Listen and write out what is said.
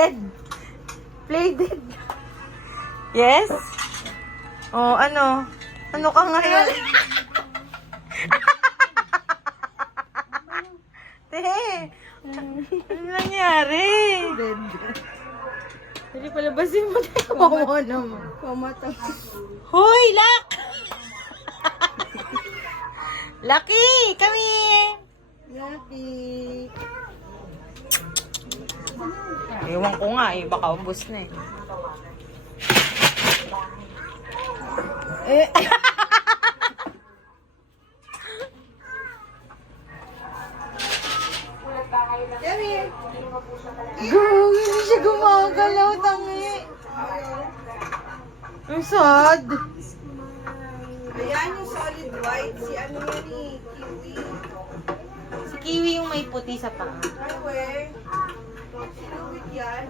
dead. Play dead. Yes? Oh, ano? Ano ka ngayon? Te, ano nangyari? Dead. Pwede palabasin mo tayo. Oo naman. Pamata. Hoy, Lak! Lucky, kami! Lucky. Ewan ko nga eh, baka ubos na eh. Gawin, hindi siya gumagalaw, tangi. Ang sad. Ayan yung solid white. Si ano yan eh, kiwi. Si Kiwi yung may puti sa paa. Ay, we. Fluid yan.